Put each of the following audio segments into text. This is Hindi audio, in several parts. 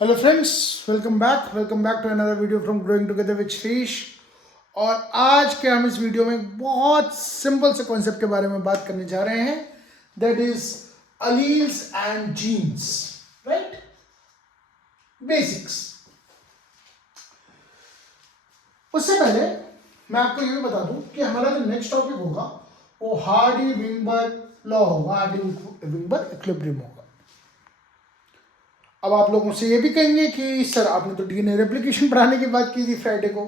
Hello friends, welcome back to another video from growing together with Shrish. और आज के हम इस वीडियो में बहुत सिंपल से कॉन्सेप्ट के बारे में बात करने जा रहे हैं, that is alleles and genes, right? Basics. उससे पहले मैं आपको ये भी बता दूं कि हमारा जो नेक्स्ट टॉपिक होगा वो हार्डी-विंगबर्ग लॉ होगा, हार्डी-विंगबर्ग इक्विलिब्रियम होगा। अब आप लोग मुझसे ये भी कहेंगे कि सर आपने तो डीएनए रेप्लिकेशन पढ़ाने की बात की थी फ्राइडे को,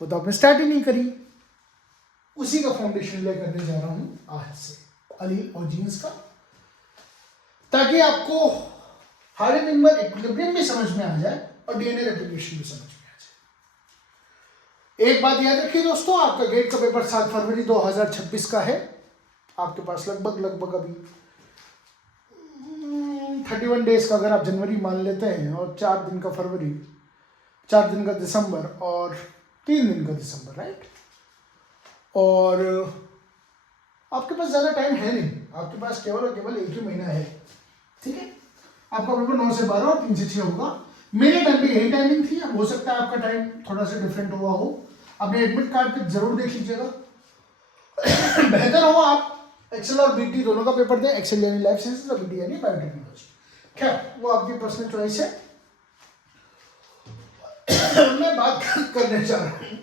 वो तो आपने स्टार्ट ही नहीं करी। उसी का फाउंडेशन ले करने जा रहा हूं आज से, अलील और जीन्स का, ताकि आपको हार्डी-विंगबर्ग इक्विलिब्रियम भी समझ में आ जाए और डीएनए रेप्लिकेशन भी समझ में आ जाए। एक बात याद रखिए दोस्तों, आपका गेट का पेपर 7 फरवरी 2026 का है। आपके पास लगभग अभी 31 डेज का अगर आप जनवरी मान लेते हैं और 4 दिन का फरवरी, 4 दिन का दिसंबर और 3 दिन का दिसंबर, राइट? और आपके पास ज़्यादा टाइम है नहीं, आपके पास केवल और केवल एक ही महीना है, ठीक है? आपका पेपर 9 से 12 और 3 से 6 होगा। मेरे टाइम पे यही टाइमिंग थी, अब हो सकता है आपका टाइम थोड़ा सा डिफरेंट हुआ हो। अपने एडमिट कार्ड पे जरूर देख लीजिएगा। बेहतर हो आप एक्सेल और बीटी दोनों का पेपर दें, एक्सेल यानी लाइफ साइंसेस और बीटी यानी बायोटेक्नोलॉजी। खैर, वो आपकी पर्सनल चॉइस है। मैं बात करने जा रहा हूं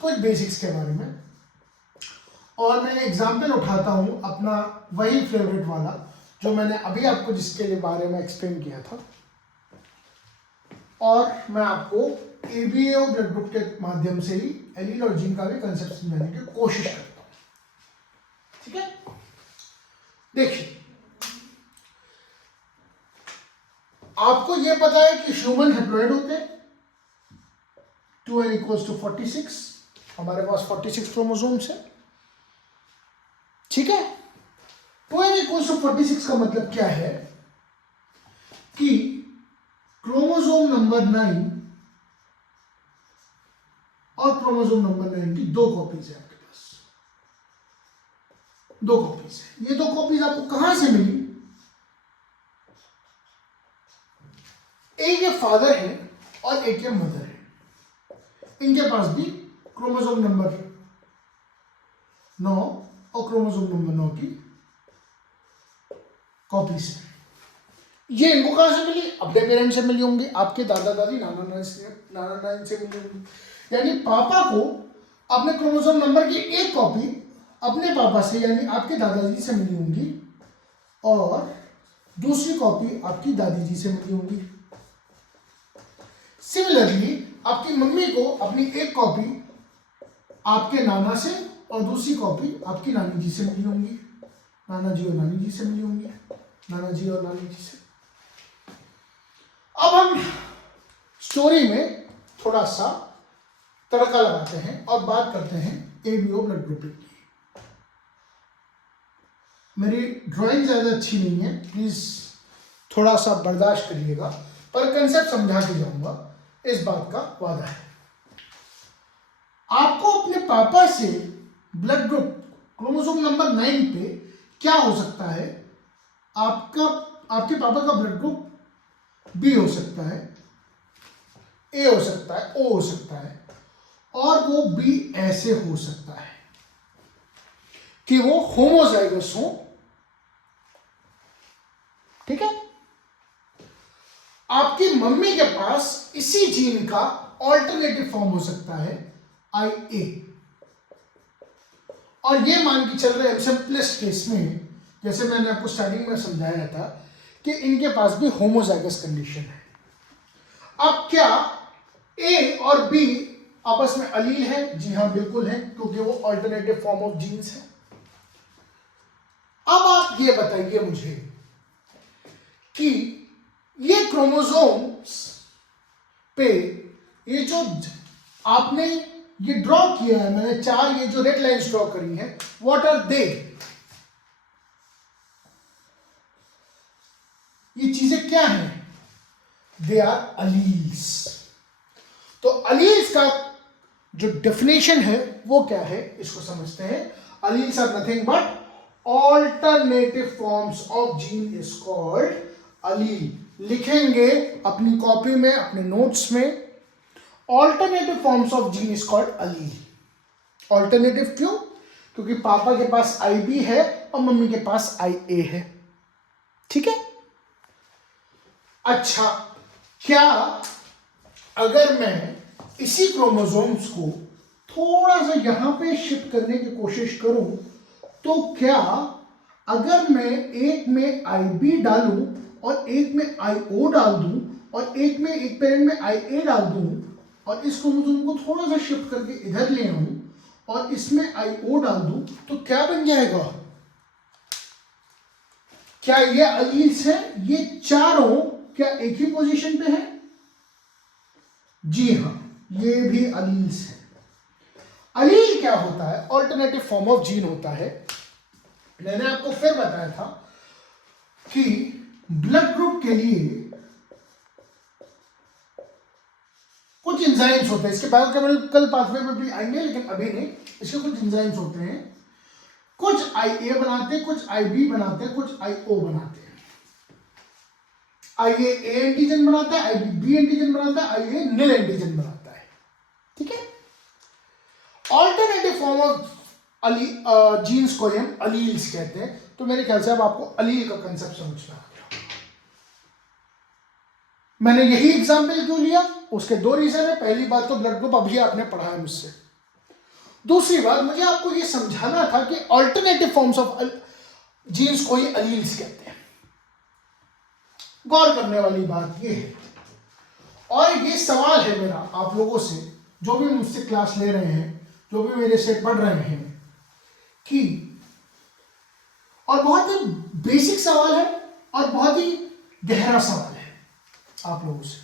कुछ बेसिक्स के बारे में, और मैं एग्जाम्पल उठाता हूं अपना वही फेवरेट वाला जो मैंने अभी आपको जिसके लिए बारे में एक्सप्लेन किया था, और मैं आपको एबीए ब्लड ग्रुप के माध्यम से ही एलील और जीन का भी कंसेप्ट समझाने की कोशिश करता हूं, ठीक है? देखिए, आपको यह पता है कि ह्यूमन हैप्लॉइड होते हैं 2n = 46। हमारे पास 46 क्रोमोसोम्स है, ठीक है? 2n = 46 का मतलब क्या है कि क्रोमोसोम नंबर 9 और क्रोमोसोम नंबर 9 की 2 कॉपीज है आपके पास, 2 कॉपीज है। ये 2 कॉपीज आपको कहां से मिली? एक ये फादर है और एक ये मदर है, इनके पास भी क्रोमोसोम नंबर 9 और क्रोमोसोम नंबर 9 की कॉपीज है। ये इनको कहां से मिली? अपने पेरेंट्स से मिली होंगी, आपके दादा दादी नाना नानी से मिली होंगी। यानी पापा को अपने क्रोमोसोम नंबर की एक कॉपी अपने पापा से यानी आपके दादाजी से मिली होंगी, और दूसरी कॉपी आपकी दादी जी से मिली होंगी। सिमिलरली आपकी मम्मी को अपनी एक कॉपी आपके नाना से और दूसरी कॉपी आपकी नानी जी से मिली होंगी, नाना जी और नानी जी से मिली होंगी, नाना जी और नानी जी से। अब हम स्टोरी में थोड़ा सा तड़का लगाते हैं और बात करते हैं एबीओ ब्लड ग्रुपिंग की। मेरी ड्राइंग ज़्यादा अच्छी नहीं है, प्लीज़ थोड़ा सा बर्दाश्त करिएगा, पर कंसेप्ट समझा के जाऊंगा, इस बात का वादा है। आपको अपने पापा से ब्लड ग्रुप क्रोमोसोम नंबर 9 पे क्या हो सकता है? आपके पापा का ब्लड ग्रुप बी हो सकता है, ए हो सकता है, ओ हो सकता है, और वो बी ऐसे हो सकता है कि वो होमोजाइगस हो, ठीक है? आपकी मम्मी के पास इसी जीन का ऑल्टरनेटिव फॉर्म हो सकता है IA, और ये मान के चल रहे हैं सिंपलेस्ट केस में, जैसे मैंने आपको स्टार्टिंग में समझाया था कि इनके पास भी होमोजाइगस कंडीशन है। अब क्या ए और बी आपस में अलील है? जी हां, बिल्कुल है, क्योंकि वो ऑल्टरनेटिव फॉर्म ऑफ जीन्स है। अब आप ये बताइए मुझे कि ये क्रोमोसोम्स पे ये जो आपने ये ड्रॉ किया है, मैंने 4 ये जो रेड लाइंस ड्रॉ करी हैं, व्हाट आर दे? ये चीजें क्या हैं? They are alleles. तो अलील्स का जो डेफिनेशन है वो क्या है, इसको समझते हैं। Alleles are nothing but alternative forms of gene is called allele लिखेंगे अपनी कॉपी में, अपने नोट्स में। Alternative forms of gene is called allele. Alternative क्यों? क्योंकि पापा के पास IB है और मम्मी के पास IA है। ठीक है। अच्छा, क्या अगर मैं इसी क्रोमोसोम्स को थोड़ा सा यहां पे शिफ्ट करने की कोशिश करूं, तो क्या अगर मैं एक में IB डालूं और एक में IO डाल दूं और एक पेरेंट में IA डाल दूं और इस क्रोमोसोम को थोड़ा सा शिफ्ट करके इधर ले आऊं और इसमें IO डाल दूं, तो क्या बन जाएगा? क्या ये अलील्स है? ये चारों क्या एक ही पोजीशन पे है? जी हां, ये भी अलील्स है। अलील क्या होता है? ऑल्टरनेटिव फॉर्म ऑफ जीन होता है। मैंने आपको फिर बताया था कि ब्लड ग्रुप के लिए कुछ एंजाइम्स होते हैं, इसके बायोकेमिकल पाथवे में भी आएंगे लेकिन अभी नहीं। इसके कुछ एंजाइम्स होते हैं, कुछ IA बनाते हैं, कुछ IB बनाते हैं, कुछ IO बनाते हैं। IA A एंटीजन बनाता है, IB B एंटीजन बनाता है, IA निल एंटीजन बनाता है। ठीक है। ऑल्टरनेटिव फॉर्म ऑफ जीन्स को हम अलील्स कहते हैं। तो मेरे ख्याल से अब आपको अलील का कंसेप्ट समझना है। मैंने यही एग्जाम्पल क्यों लिया, उसके दो रीजन है। पहली बात तो ब्लड ग्रुप अभी आपने पढ़ा है मुझसे। दूसरी बात, मुझे आपको यह समझाना था कि ऑल्टरनेटिव फॉर्म्स ऑफ जीन्स को ही अलील्स कहते हैं। गौर करने वाली बात यह है, और ये सवाल है मेरा आप लोगों से, जो भी मुझसे क्लास ले रहे हैं, जो भी मेरे से पढ़ रहे हैं, कि और बहुत ही बेसिक सवाल है और बहुत ही गहरा सवाल है आप लोगों से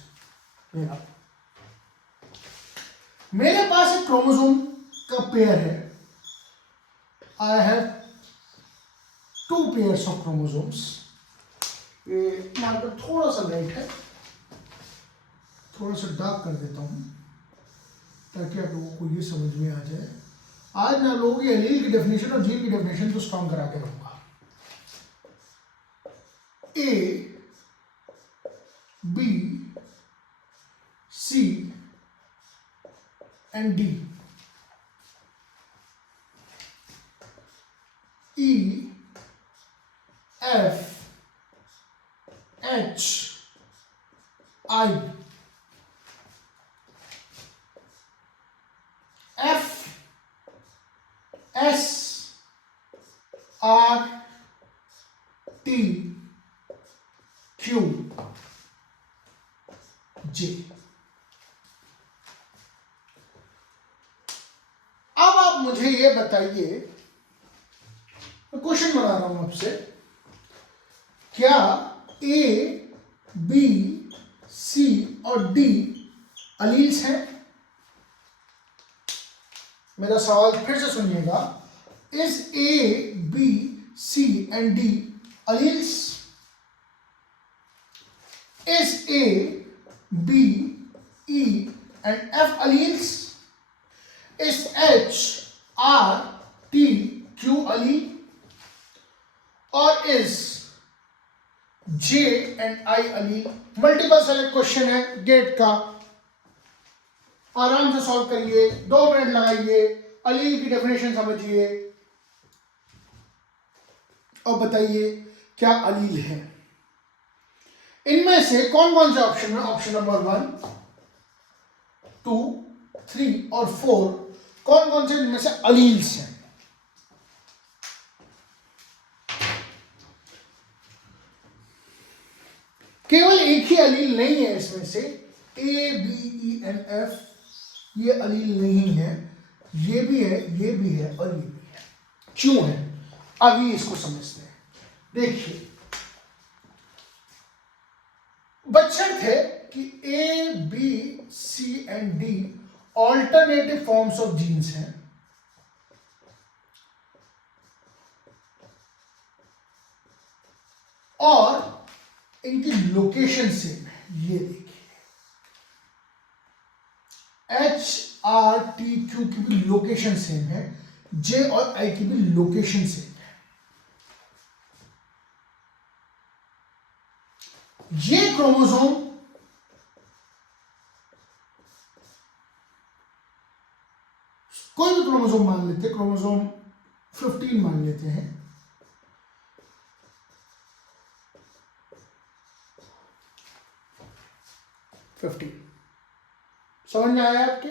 मेरे पास एक क्रोमोसोम का पेयर है। I have 2 pairs of chromosomes. ये मार्कर थोड़ा सा लाइट है, थोड़ा सा डार्क कर देता हूं ताकि आप लोगों को ये समझ में आ जाए। आज मैं आप लोगों की एलील की डेफिनेशन और जीन की डेफिनेशन तो स्ट्रॉन्ग करा के रहूंगा। A, B, C and D, E, F, H, I, F, S, R, T, Q, J। अब आप मुझे ये बताइए, मैं क्वेश्चन बना रहा हूं आपसे, क्या A, B, C और D अलील्स हैं? मेरा सवाल फिर से सुनिएगा। Is A, B, C and D alleles? Is A, B, E and F alleles? Is H, R, T, Q allele? Or is J and I allele? Multiple select question है गेट का, आराम से सॉल्व करिए, 2 मिनट लगाइए, अलील की डेफिनेशन समझिए और बताइए क्या अलील है। इनमें से कौन कौन से ऑप्शन में, ऑप्शन नंबर 1, 2, 3 और 4, कौन कौन से इनमें से अलील्स हैं? केवल एक ही अलील नहीं है इसमें से, A, B, E and F ये अलील नहीं है, ये भी है, ये भी है और ये भी है। क्यों है? अभी इसको समझते हैं। देखिए, बच्चन थे कि A, B, C and D alternative forms of genes हैं, और इनकी लोकेशन सेम है। ये देखिए, H, R, T, Q की भी लोकेशन सेम है, J और I की भी लोकेशन सेम है। ये क्रोमोसोम कोई भी क्रोमोसोम मान लेते हैं, क्रोमोसोम 15 मान लेते हैं। समझ में आया आपके?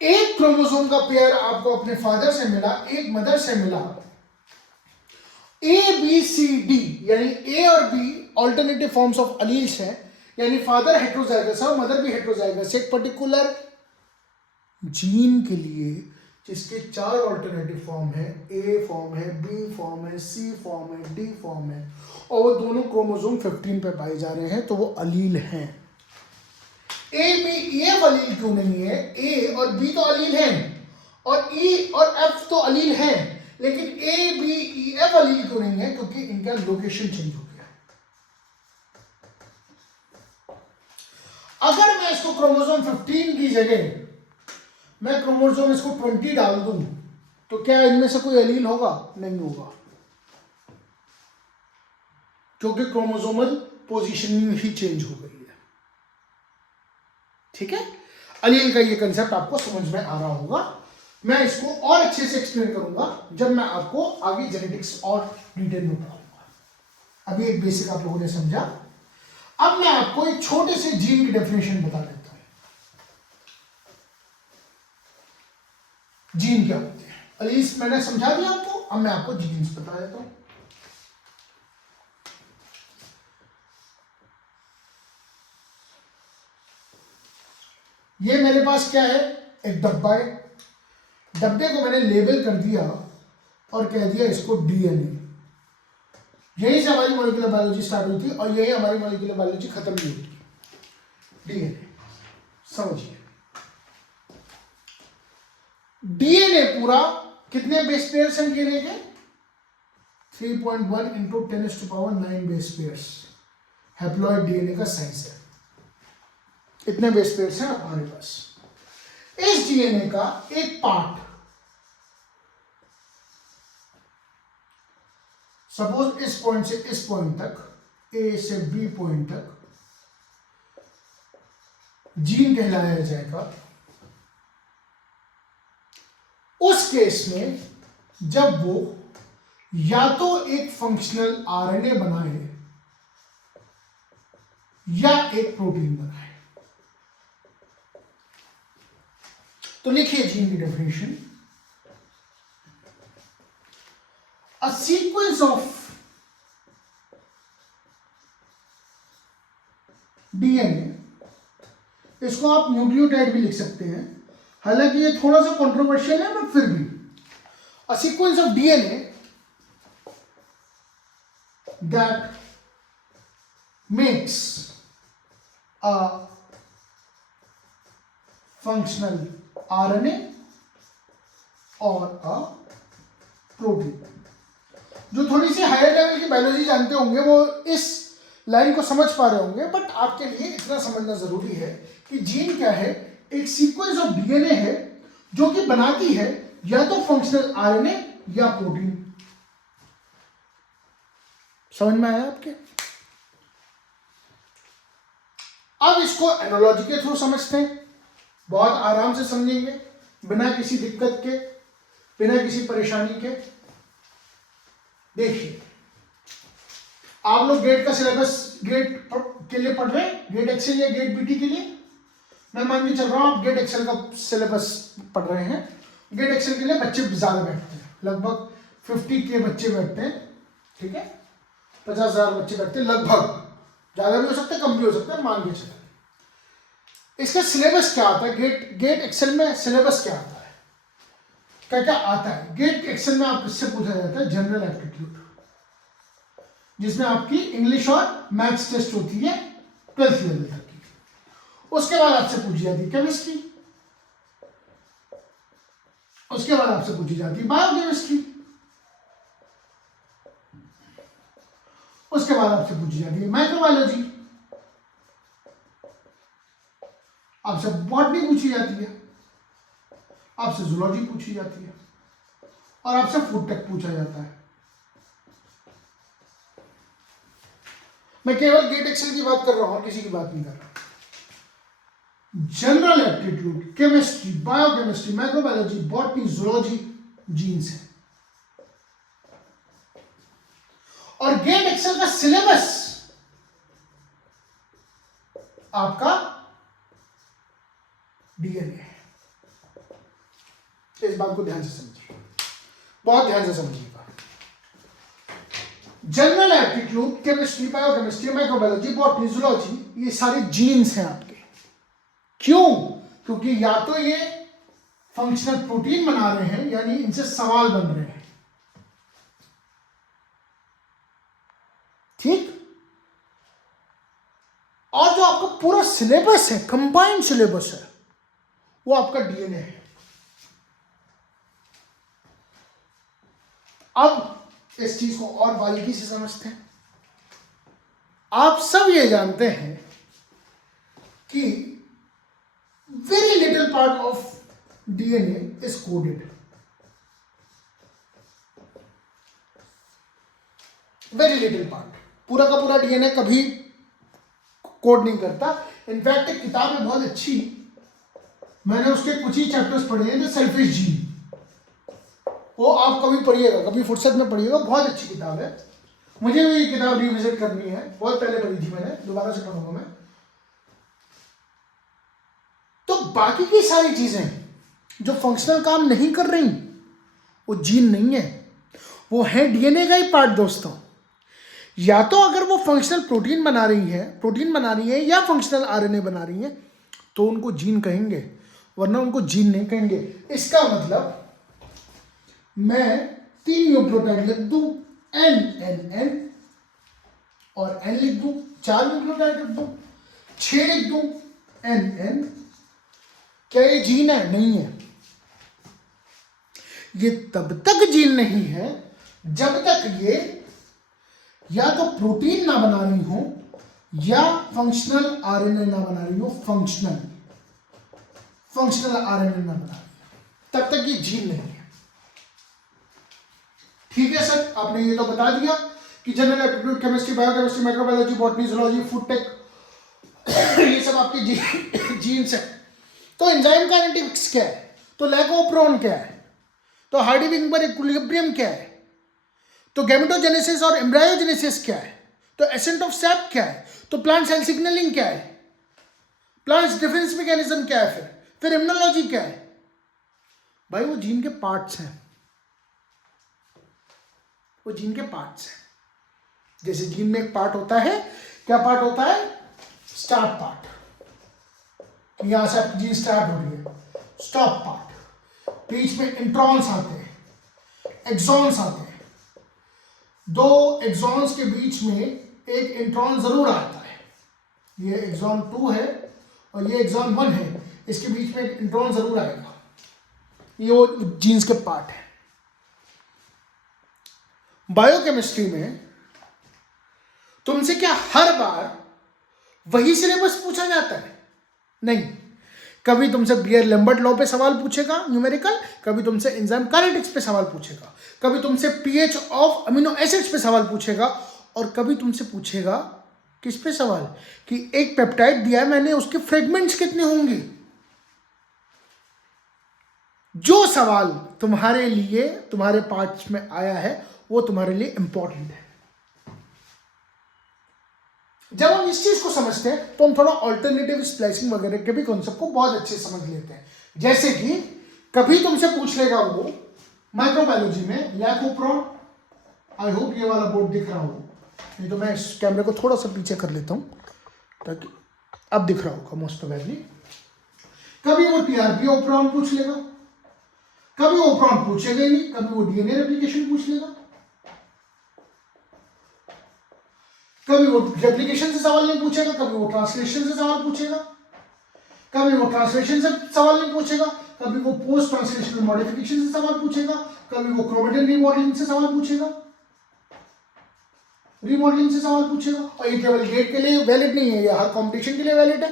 एक क्रोमोसोम का पेयर आपको अपने फादर से मिला, एक मदर से मिला। ए बी सी डी यानी ए और B alternative forms of alleles हैं, यानी फादर हेट्रोजाइगस है और मदर भी हेट्रोजाइगस। एक पर्टिकुलर जीन के लिए जिसके 4 ऑल्टरनेटिव फॉर्म है, ए फॉर्म है, बी फॉर्म है, सी फॉर्म है, डी फॉर्म है, और वो दोनों क्रोमोसोम 15 पे पाए जा रहे हैं, तो वो अलील हैं। ए बी ई एफ अलील क्यों नहीं है? ए और बी तो अलील हैं और ई और एफ तो अलील हैं, लेकिन ए बी ई एफ अलील क्यों नहीं है? क्योंकि इनका लोकेशन चेंज हो गया। अगर मैं इसको क्रोमोसोम 15 की जगह मैं क्रोमोसोम इसको 20 डाल दूं तो क्या इनमें से कोई अलील होगा? नहीं होगा, क्योंकि क्रोमोसोमल पोजीशनिंग ही चेंज हो गई है। ठीक है, अलील का ये कंसेप्ट आपको समझ में आ रहा होगा। मैं इसको और अच्छे से एक्सप्लेन करूंगा जब मैं आपको आगे जेनेटिक्स और डिटेल में पढ़ाऊंगा। अभी एक बेसिक आप लोगों ने समझा। अब मैं आपको एक छोटे से जीन की डेफिनेशन बता देता हूं। जीन क्या होते हैं? अलील्स मैंने समझा दिया आपको, अब मैं आपको जीन्स बता देता हूं। ये मेरे पास क्या है? एक डब्बा है। डब्बे को मैंने लेबल कर दिया और कह दिया इसको डीएनए। यहीं से हमारी मॉलिक्यूलर बायोलॉजी स्टार्ट होती है और यही हमारी मॉलिक्यूलर बायोलॉजी खत्म भी होती है। डीएनए समझिए। डीएनए पूरा कितने बेस पेयर्स हैं डीएनए के? 3.1 into 10⁹ base pairs haploid DNA का साइज है। इतने बेस पेयर्स हैं हमारे पास। इस डीएनए का एक पार्ट, सपोज इस पॉइंट से इस पॉइंट तक, ए से बी पॉइंट तक जीन कहलाया जाएगा। उस केस में जब वो या तो एक फंक्शनल आरएनए बनाए या एक प्रोटीन बनाए। तो लिखिए जीन की definition. A sequence of DNA, इसको आप न्यूक्लियोटाइड भी लिख सकते हैं, हालांकि ये थोड़ा सा कंट्रोवर्शियल है, बट फिर भी a sequence of DNA that makes a functional RNA और अ प्रोटीन। जो थोड़ी सी हायर लेवल की बायोलॉजी जानते होंगे वो इस लाइन को समझ पा रहे होंगे, बट आपके लिए इतना समझना जरूरी है कि जीन क्या है? एक सीक्वेंस ऑफ डीएनए है जो कि बनाती है या तो फंक्शनल आरएनए या प्रोटीन। समझ में आया आपके? अब इसको एनालॉजी के थ्रू समझते हैं, बहुत आराम से समझेंगे, बिना किसी दिक्कत के, बिना किसी परेशानी के। देखिए, आप लोग गेट का सिलेबस गेट के लिए पढ़ रहे हैं, गेट एक्सेल या गेट बीटी के लिए। मैं मान के चल रहा हूं आप गेट एक्सेल का सिलेबस पढ़ रहे हैं। गेट एक्सेल के लिए बच्चे ज्यादा बैठते हैं, लगभग 50 के बच्चे बैठते हैं। ठीक है, 50,000 बच्चे बैठते हैं लगभग, ज्यादा भी हो सकता है कम भी हो सकता है, मान के चलें। इसका सिलेबस क्या आता है? गेट एक्सेल में सिलेबस क्या आता है? क्या क्या आता है? गेट एक्सेल में आप किससे पूछा जाता है? जनरल एप्टीट्यूड, जिसमें आपकी इंग्लिश और मैथ्स टेस्ट होती है 12th लेवल तक की। उसके बाद आपसे पूछी जाती है केमिस्ट्री, उसके बाद आपसे पूछी जाती है बायोकेमिस्ट्री, उसके बाद आपसे पूछी जाती है माइक्रोबायोलॉजी, आपसे बॉटनी पूछी जाती है, आपसे जूलॉजी पूछी जाती है और आपसे फूड टेक पूछा जाता है। मैं केवल गेट एक्सेल की बात कर रहा हूं और किसी की बात नहीं कर रहा। General aptitude chemistry, biochemistry, microbiology, botany, zoology, genes है। और गेट एक्सेल का सिलेबस आपका डीएनए है। इस बात को ध्यान से समझिए, बहुत ध्यान से समझिएगा। General aptitude chemistry, biochemistry, microbiology, botany, zoology, ये सारे जीन्स हैं आपके। क्यों? क्योंकि या तो ये फंक्शनल प्रोटीन बना रहे हैं, यानी इनसे सवाल बन रहे हैं। ठीक। और जो आपका पूरा सिलेबस है, कंबाइंड सिलेबस है, वो आपका डीएनए है। अब इस चीज को और बारीकी से समझते हैं। आप सब ये जानते हैं कि very little part of DNA is coded. Very little part, पूरा का पूरा डीएनए कभी कोड नहीं करता। इनफैक्ट एक किताब है बहुत अच्छी, मैंने उसके कुछ ही चैप्टर्स पढ़े हैं, द सेल्फिश जीन। वो आप कभी पढ़िएगा, कभी फुर्सत में पढ़िएगा, बहुत अच्छी किताब है। मुझे भी ये किताब रिविजिट करनी है, बहुत पहले पढ़ी थी मैंने, दोबारा से पढ़ूंगा मैं। तो बाकी की सारी चीजें जो फंक्शनल काम नहीं कर रही, वो जीन नहीं है, वो है डीएनए का ही पार्ट दोस्तों। या तो अगर वो फंक्शनल प्रोटीन बना रही है या फंक्शनल आरएनए बना रही है, तो उनको जीन कहेंगे, वरना उनको जीन नहीं कहेंगे। इसका मतलब मैं 3 न्यूक्लियोटाइड लिख दूं, NNN, और N लिख दूं, 4 न्यूक्लियोटाइड लिख दूं, 6 लिख दूं, NN, क्या ये जीन है? नहीं है। ये तब तक जीन नहीं है जब तक ये या तो प्रोटीन ना बना रही हो या फंक्शनल आरएनए ना बना रही हो। फंक्शनल आरएनए ना बना रही हो, तब तक ये जीन नहीं है। ठीक है सर, आपने ये तो बता दिया कि general aptitude chemistry, biochemistry, microbiology, botany, zoology, food tech, ये सब आपके जीन्स है। तो एंजाइम काइनेटिक्स क्या है? तो लैकोप्रोन क्या है? तो हार्डी-विंबर इक्विलिब्रियम क्या है? तो गैमेटोजेनेसिस और एम्ब्रायोजेनेसिस क्या है? तो एसेंट ऑफ सैप क्या है? तो प्लांट सेल सिग्नलिंग क्या है? प्लांट डिफेंस मैकेनिज्म क्या है? फिर इम्यूनोलॉजी क्या है? भाई वो जीन के पार्ट्स हैं, वो जीन के पार्ट्स हैं। जैसे जीन में एक पार्ट होता है, क्या पार्ट होता है? स्टार्ट पार्ट, यहां से आपकी जीन स्टार्ट हो रही है। स्टॉप पार्ट, बीच में इंट्रॉन्स आते हैं, एक्सॉन्स आते हैं। 2 एक्सॉन्स के बीच में एक इंट्रॉन जरूर आता है। ये एक्सॉन 2 है और ये एक्सॉन 1 है, इसके बीच में एक इंट्रॉन जरूर आएगा। ये वो जीन्स के पार्ट है। बायोकेमिस्ट्री में तुमसे क्या हर बार वही सिलेबस पूछा जाता है? नहीं। कभी तुमसे बियर लैम्बर्ट लॉ पे सवाल पूछेगा न्यूमेरिकल, कभी तुमसे एंजाइम काइनेटिक्स पे सवाल पूछेगा, कभी तुमसे पीएच ऑफ अमीनो एसिड्स पे सवाल पूछेगा, और कभी तुमसे पूछेगा किस पे सवाल, कि एक पेप्टाइड दिया है मैंने, उसके फ्रेगमेंट्स कितने होंगे। जो सवाल तुम्हारे लिए तुम्हारे पार्ट्स में आया है वो तुम्हारे लिए इंपॉर्टेंट है। जब हम इस चीज को समझते हैं तो हम थोड़ा ऑल्टरनेटिव स्प्लाइसिंग वगैरह के भी कॉन्सेप्ट को बहुत अच्छे से समझ लेते हैं। जैसे कि कभी तुमसे पूछ लेगा वो माइक्रोबायोलॉजी में लैकोप्रोन, आई होप ये वाला बोर्ड दिख रहा हो, नहीं तो मैं इस कैमरे को थोड़ा सा पीछे कर लेता हूं ताकि अब दिख रहा होगा मोस्ट प्रोबेबली। कभी वो टीआरपी ओप्रोन पूछ लेगा, कभी ओप्रोन पूछेगा ही नहीं, कभी वो डीएनए रेप्लिकेशन पूछ लेगा, कभी वो रेप्लिकेशन से सवाल नहीं पूछेगा, कभी वो ट्रांसलेशन से सवाल पूछेगा, कभी वो ट्रांसलेशन से सवाल नहीं पूछेगा, कभी वो पोस्ट ट्रांसलेशनल मॉडिफिकेशन से सवाल पूछेगा, कभी वो क्रोमेटिन रीमॉडलिंग से सवाल पूछेगा, रीमॉडलिंग से सवाल पूछेगा। और ये केवल गेट के लिए वैलिड नहीं है, ये हर कॉम्पिटिशन के लिए वैलिड है।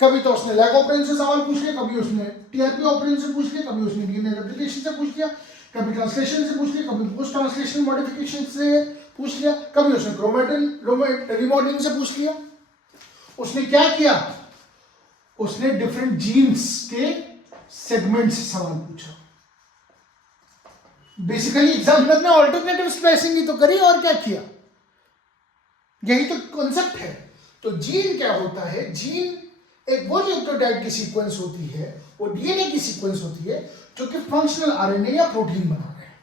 कभी तो उसने लैग ऑपरेशन से सवाल पूछ लिया, कभी उसने टीआरपी ऑपरेशन से पूछ लिया, कभी उसने डीएनए रेप्लिकेशन से पूछ लिया, कभी ट्रांसलेशन से पूछ लिया, कभी पोस्ट ट्रांसलेशन मॉडिफिकेशन से पूछ लिया, कभी उसने क्रोमेटिन रिमॉडलिंग से पूछ लिया। उसने क्या किया, उसने डिफरेंट जीन्स के सेगमेंट से सवाल पूछा। बेसिकली एग्जामिनर ने ऑल्टरनेटिव स्प्लाइसिंग ही तो करी, और क्या किया, यही तो कॉन्सेप्ट है। तो जीन क्या होता है, जीन एक वो न्यूक्लियोटाइड की सीक्वेंस होती है, वो डीएनए की सीक्वेंस होती है जो कि फंक्शनल आरएनए या प्रोटीन बना रहे हैं।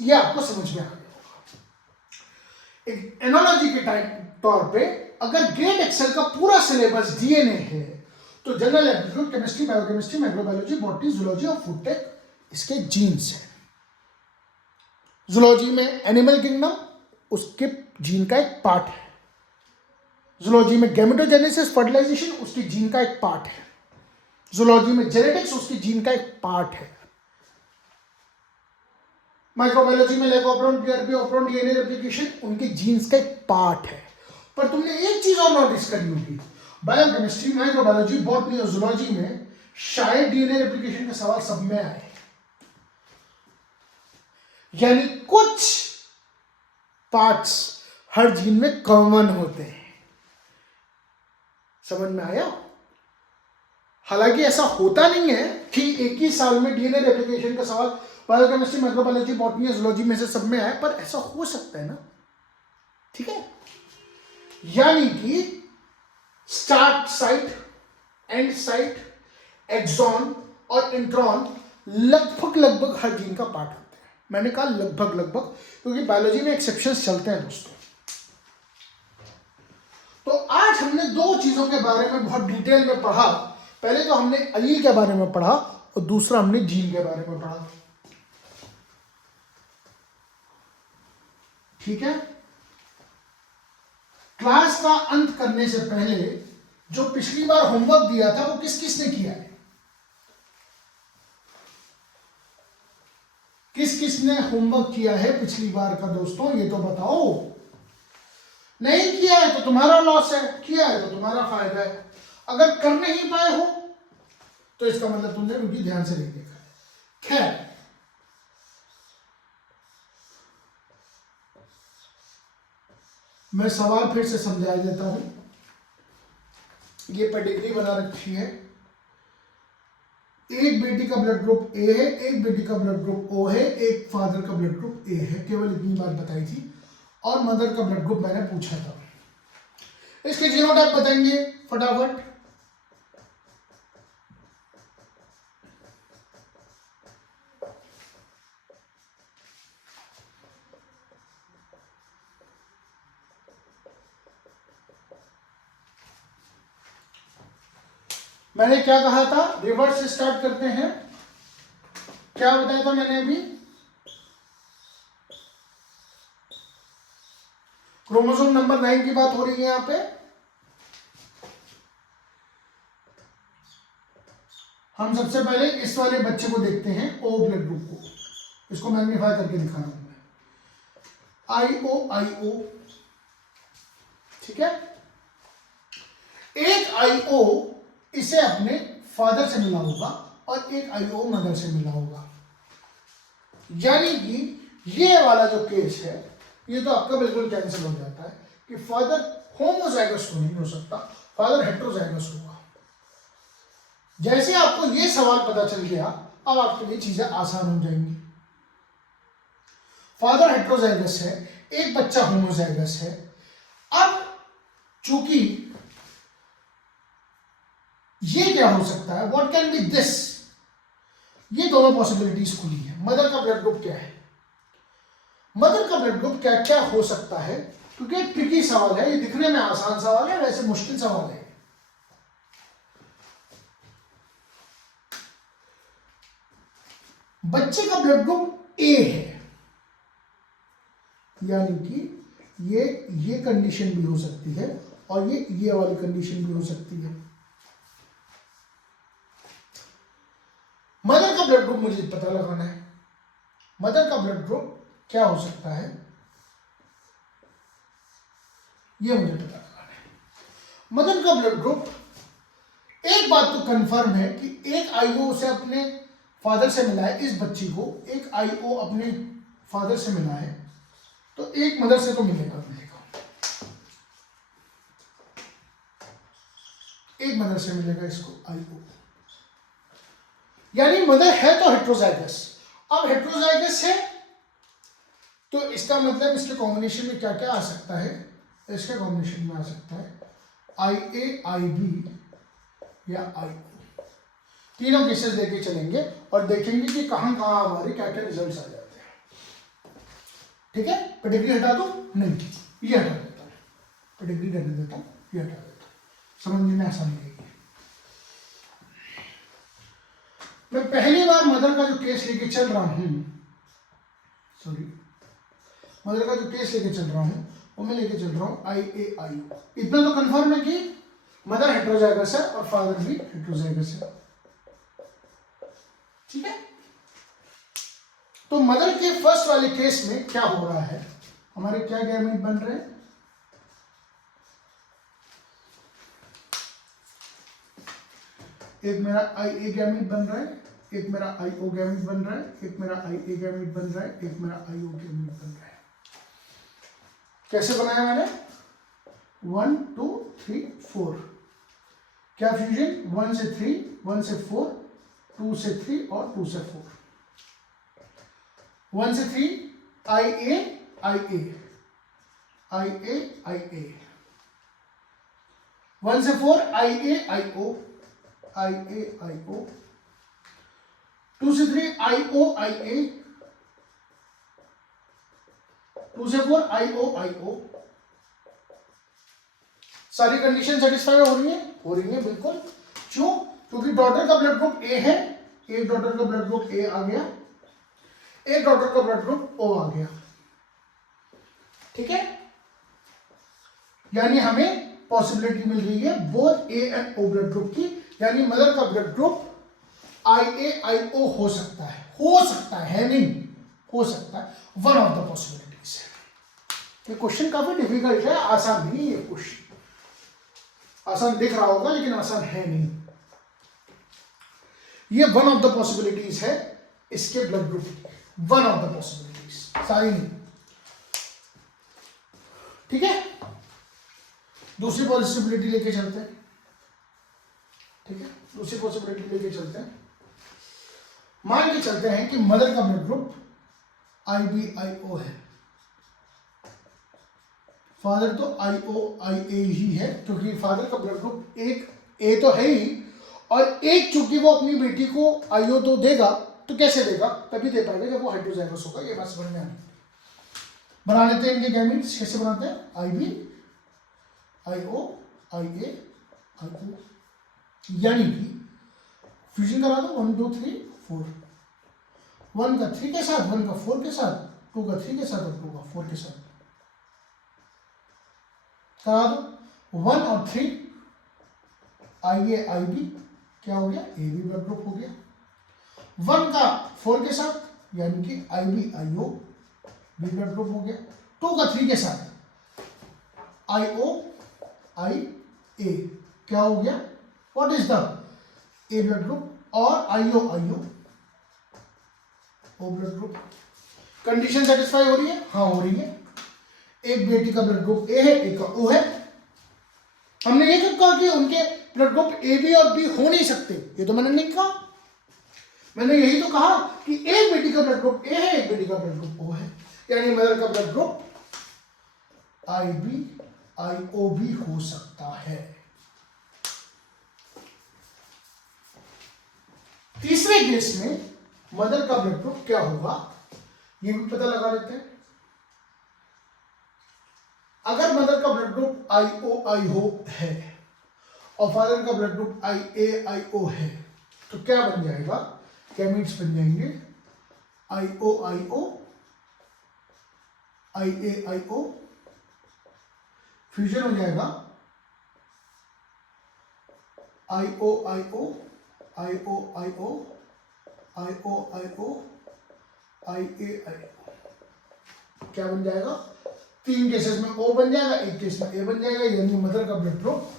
ये आपको समझ में आ गया होगा। एक एनालॉजी के तौर पे अगर ग्रेड एक्सेल का पूरा सिलेबस डीएनए है तो general aptitude, chemistry, biochemistry, microbiology, botany, zoology और फूड टेक इसके जीन्स हैं। जूलॉजी में एनिमल किंगडम उसके जीन का एक पार्ट है। जूलॉजी में गैमेटोजेनेसिस, फर्टिलाइजेशन उसकी जीन का एक पार्ट है। जूलॉजी में जेनेटिक्स उसकी जीन का एक पार्ट है। माइक्रोबायोलॉजी में लेगोप्रोन, डीआरपी, ऑप्रोन, डीएनए रेप्लिकेशन उनके जीन्स का एक पार्ट है। पर तुमने एक चीज और नोटिस करी होगी, बायोकेमिस्ट्री, माइक्रोबायोलॉजी, बॉटनी और जूलॉजी में शायद डीएनए रेप्लिकेशन के सवाल सब में आए, यानी कुछ पार्ट्स हर जीन में कॉमन होते हैं। समझ में आया? हालांकि ऐसा होता नहीं है कि एक ही साल में डीएनए रेप्लिकेशन का सवाल बायोकेमिस्ट्री, माइक्रोबायोलॉजी, बॉटनी, जूलॉजी में से सब में आए, पर ऐसा हो सकता है ना, ठीक है। यानी कि start site, end site, exon और इंट्रॉन लगभग हर जीन का पार्ट होते हैं। मैंने कहा लगभग क्योंकि बायोलॉजी में एक्सेप्शंस चलते हैं दोस्तों। तो आज हमने दो चीजों के बारे में बहुत डिटेल में पढ़ा। पहले तो हमने अलील के बारे में पढ़ा और दूसरा हमने जीन के बारे में पढ़ा, ठीक है। क्लास का अंत करने से पहले जो पिछली बार होमवर्क दिया था वो किस किस ने किया है? किस किस ने होमवर्क किया है पिछली बार का दोस्तों, ये तो बताओ। नहीं किया है तो तुम्हारा लॉस है, किया है तो तुम्हारा फायदा है। अगर कर नहीं पाए हो तो इसका मतलब तुमने रुकी ध्यान से नहीं देखा। खैर, मैं सवाल फिर से समझा देता हूं। ये पेडिग्री बना रखी है। एक बेटी का ब्लड ग्रुप ए है, एक बेटी का ब्लड ग्रुप ओ है, एक फादर का ब्लड ग्रुप ए है, केवल इतनी बात बताई थी। और मदर का ब्लड ग्रुप मैंने पूछा था। इसके जीनोटाइप बताएंगे फटाफट। मैंने क्या कहा था, रिवर्स से स्टार्ट करते हैं। क्या बताया था मैंने अभी? क्रोमोसोम नंबर 9 की बात हो रही है यहां पे। हम सबसे पहले इस वाले बच्चे को देखते हैं, ओ ब्लड ग्रुप को। इसको मैग्नीफाई करके दिखा रहा हूं मैं, IO, ठीक है। एक IO इसे अपने फादर से मिला होगा और एक IO मदर से मिला होगा। यानी कि ये वाला जो केस है ये तो आपका बिल्कुल कैंसिल हो जाता है कि फादर होमोजाइगस तो नहीं हो सकता, फादर हेटेरोजाइगस होगा। जैसे आपको ये सवाल पता चल गया, अब आपके लिए चीजें आसान हो जाएंगी। फादर हेटेरोजाइगस है, एक बच्चा होमोजाइगस है। अब चूंकि ये क्या हो सकता है, व्हाट कैन बी दिस, ये दोनों पॉसिबिलिटीज खुली है। मदर का ब्लड ग्रुप क्या है, मदर का ब्लड ग्रुप क्या क्या हो सकता है, क्योंकि एक ट्रिकी सवाल है ये। दिखने में आसान सवाल है, वैसे मुश्किल सवाल है। बच्चे का ब्लड ग्रुप ए है, यानी कि ये कंडीशन भी हो सकती है और ये वाली कंडीशन भी हो सकती है। मदर का ब्लड ग्रुप मुझे पता लगाना है। मदर का ब्लड ग्रुप क्या हो सकता है, ये मुझे पता लगाना है। मदर का ब्लड ग्रुप, एक बात तो कंफर्म है कि एक IO से अपने फादर से मिला है, इस बच्ची को एक IO अपने फादर से मिला है, तो एक मदर से तो मिलेगा, एक मदर से मिलेगा इसको IO, यानी मदर है तो हेट्रोजाइगस। अब हेट्रोजाइगस है तो इसका मतलब इसके कॉम्बिनेशन में क्या क्या आ सकता है, इसके कॉम्बिनेशन में आ सकता है IA IB या IO, तीनों केसेस लेके चलेंगे और देखेंगे कि कहां कहां हमारे क्या क्या रिजल्ट्स आ जाते हैं। ठीक है, पेडिग्री हटा दो, नहीं ये हटा देता हूं, पेडिग्री रहने देता हूं, ये हटा देता हूं, समझने में आसानी रहेगी। मैं पहली बार मदर का जो केस लेके चल रहा हूं, सॉरी मदर का जो केस लेके चल रहा हूं वो मैं लेके चल रहा हूं IAIO। इतना तो कंफर्म है कि मदर हेट्रोजाइगस है और फादर भी हेट्रोजाइगस है। ठीक है, तो मदर के फर्स्ट वाले केस में क्या हो रहा है, हमारे क्या गैमेट बन रहे हैं, एक मेरा IA गैमेट बन रहा है, एक मेरा IO गैमेट बन रहा है, एक मेरा IA गैमेट बन रहा है, एक मेरा IO गैमेट बन रहा है। कैसे बनाया मैंने, 1 2 3 4, क्या फ्यूजन, 1 से 3, 1 से 4, 2 से 3 और 2 से 4, 1 से 3 IA IA IA IA, 1 से 4 IA IO IA IO, 2 से 3 IO IA, 2 से 4 IO IO। सारी कंडीशन सेटिस्फाई हो रही है, बिल्कुल। क्यों, क्योंकि डॉटर का ब्लड ग्रुप A है, एक डॉटर का ब्लड ग्रुप A आ गया, एक डॉटर का ब्लड ग्रुप O आ गया। ठीक है, यानी हमें पॉसिबिलिटी मिल रही है both A and O blood group की, यानी मदर का ब्लड ग्रुप IAIO हो सकता है नहीं, हो सकता है, वन ऑफ द पॉसिबिलिटीज है। ये क्वेश्चन काफी डिफिकल्ट है, आसान नहीं है ये क्वेश्चन, आसान दिख रहा होगा लेकिन आसान है नहीं। ये वन ऑफ द पॉसिबिलिटीज है इसके ब्लड ग्रुप की, वन ऑफ द पॉसिबिलिटीज, सारी नहीं। ठीक है, दूसरी पॉसिबिलिटी लेके चलते हैं। ठीक है, दूसरी पॉसिबिलिटी लेके चलते हैं। मान के चलते हैं कि मदर का ब्लड ग्रुप IBIO है, फादर तो IOIA ही है, क्योंकि फादर का ब्लड ग्रुप एक A तो है ही, और एक चूंकि वो अपनी बेटी को IO तो देगा, तो कैसे देगा, तभी दे पाएगा जब वो हेट्रोजाइगस होगा। ये बात समझ में आनी, बना लेते हैं इनके गैमेट्स, कैसे बनाते हैं, IB IO IA IO, यानी कि फ्यूजन करा दो, 1 2 3 4, 1 का 3 के साथ, 1 का 4 के साथ, 2 का 3 के साथ और 2 का 4 के साथ करा दो। 1 और 3 IA IB क्या हो गया, AB ब्लड ग्रुप हो गया। 1 का 4 के साथ यानी कि IB IO B blood group हो गया। 2 का 3 के साथ IO IA क्या हो गया, what is the A blood group, और IO IO O blood group. Condition satisfy हो रही है, हाँ हो रही है। एक बेटी का ब्लड ग्रुप A है, एक का O है। हमने ये कब कहा कि उनके ब्लड ग्रुप A B और B हो नहीं सकते, ये तो मैंने नहीं कहा, मैंने यही तो कहा कि एक बेटी का ब्लड ग्रुप A है, एक बेटी का ब्लड ग्रुप O है, यानी मदर का ब्लड ग्रुप IB IO भी हो सकता है। तीसरे केस में मदर का ब्लड ग्रुप क्या होगा, ये भी पता लगा लेते हैं। अगर मदर का ब्लड ग्रुप IOIO है और फादर का ब्लड ग्रुप IAIO है, तो क्या बन जाएगा, गैमेट्स बन जाएंगे IOIO IAIO, फ्यूजन हो जाएगा IOIO IOIO IOIO IAIO, क्या बन जाएगा, 3 केसेस में O बन जाएगा, एक केस में A बन जाएगा, यानी मदर का ब्लड ग्रुप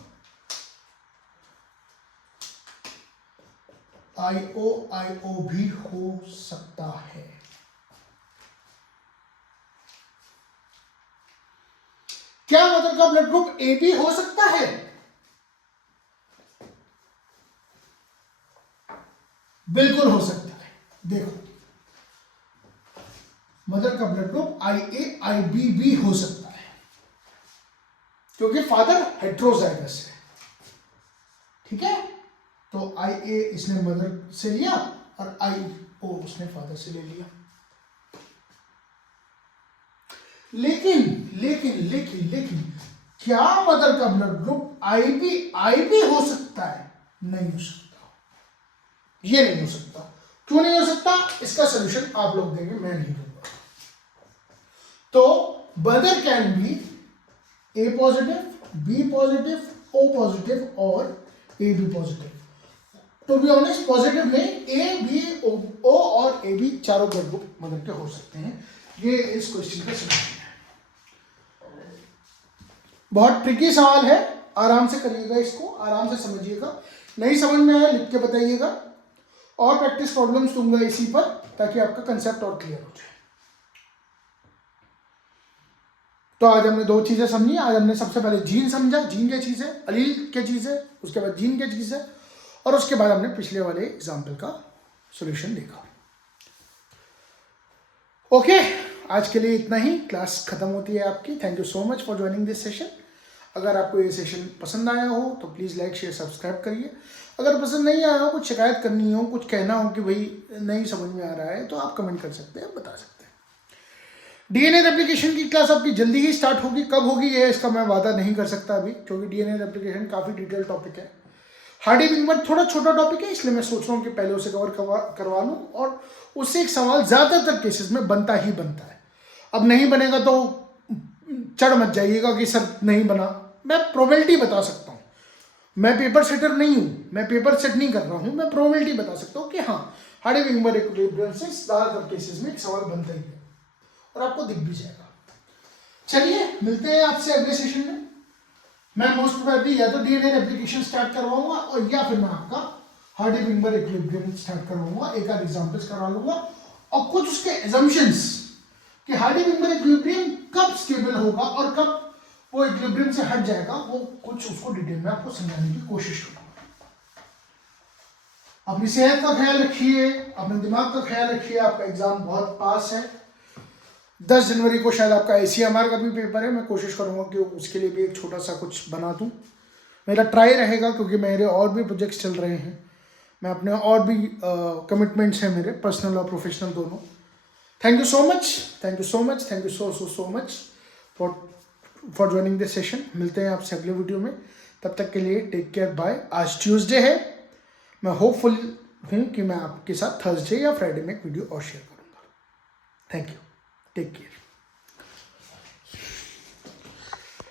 IO भी हो सकता है। क्या मदर का ब्लड ग्रुप AB हो सकता है? बिल्कुल हो सकता है। देखो, मदर का ब्लड ग्रुप IA/IB भी हो सकता है, क्योंकि फादर हेट्रोजाइगस है। ठीक है, तो IA इसने मदर से लिया और IO उसने फादर से ले लिया। लेकिन लेकिन लेकिन लेकिन क्या मदर का ब्लड ग्रुप IB हो सकता है? नहीं हो सकता, ये नहीं हो सकता। क्यों नहीं हो सकता? इसका सोल्यूशन आप लोग देंगे, मैं नहीं दूंगा। तो mother can be A positive, B positive, O positive और AB positive. To be honest, positive में A, B, O और AB चारों ब्लड ग्रुप मदर के हो सकते हैं। ये इस क्वेश्चन का सोल्यूशन है। बहुत ट्रिकी सवाल है, आराम से करिएगा, इसको आराम से समझिएगा। नहीं समझ में आया लिख के बताइएगा, और प्रैक्टिस प्रॉब्लम्स दूंगा इसी पर, ताकि आपका कंसेप्ट और क्लियर हो जाए। तो आज हमने दो चीजें समझी। आज हमने सबसे पहले जीन समझा, जीन क्या चीज है, अलील क्या चीज है, उसके बाद जीन क्या चीज है, और उसके बाद हमने पिछले वाले एग्जाम्पल का सॉल्यूशन देखा। ओके, आज के लिए इतना ही। क्लास खत्म होती है आपकी। Thank you so much for joining this session. अगर आपको ये सेशन पसंद आया हो तो प्लीज़ लाइक शेयर सब्सक्राइब करिए। अगर पसंद नहीं आया हो, कुछ शिकायत करनी हो, कुछ कहना हो कि भाई नहीं समझ में आ रहा है, तो आप कमेंट कर सकते हैं, बता सकते हैं। DNA रेप्लिकेशन की क्लास आपकी जल्दी ही स्टार्ट होगी। कब होगी ये इसका मैं वादा नहीं कर सकता अभी, क्योंकि DNA रेप्लिकेशन काफ़ी डिटेल टॉपिक है। हार्डी विंगबर्ग थोड़ा छोटा टॉपिक है, इसलिए मैं सोच रहा हूँ कि पहले उसे कवर करवा लूँ, और उससे एक सवाल ज़्यादातर केसेस में बनता ही बनता है। अब नहीं बनेगा तो चढ़ मत जाइएगा कि सर नहीं बना। मैं प्रोबेबिलिटी बता सकता हूँ, मैं पेपर सेटर नहीं हूँ, मैं पेपर सेट नहीं कर रहा हूँ, मैं प्रोबेबिलिटी बता सकता हूँ कि हाँ, हार्डी विंगबर्ग इक्विलिब्रियम से ज़्यादातर केसेस में एक सवाल बनता ही है, और आपको दिख भी जाएगा। चलिए, मिलते हैं आपसे अगले सेशन में। मैं मोस्ट प्रोबेबली या तो DNA रेप्लिकेशन स्टार्ट करवाऊंगा, और या फिर मैं आपका हार्डी विंगबर्ग इक्विलिब्रियम स्टार्ट करवाऊंगा, एक आध एग्जांपल्स करवा लूंगा, और कुछ उसके एजम्पशंस कि हार्डी विंगबर्ग इक्विलिब्रियम कब स्टेबल होगा और कब वो इक्विलिब्रियम से हट जाएगा, वो कुछ उसको डिटेल में आपको समझाने की कोशिश करूंगा। अपनी सेहत का ख्याल रखिए, अपने दिमाग का ख्याल रखिए। आपका एग्जाम बहुत पास है। 10 जनवरी को शायद आपका ACMR का भी पेपर है। मैं कोशिश करूंगा कि उसके लिए भी एक छोटा सा कुछ बना दूं। मेरा ट्राई रहेगा, क्योंकि मेरे और भी प्रोजेक्ट्स चल रहे हैं। मैं अपने और भी कमिटमेंट्स हैं मेरे, पर्सनल और प्रोफेशनल दोनों। Thank you so much, thank you so much, thank you so much for joining this session. मिलते हैं आपसे अगले वीडियो में। तब तक के लिए टेक केयर, बाय। आज ट्यूसडे है, मैं होपफुल हूँ कि मैं आपके साथ थर्सडे या फ्राइडे में एक वीडियो और शेयर करूँगा। Thank you, take care.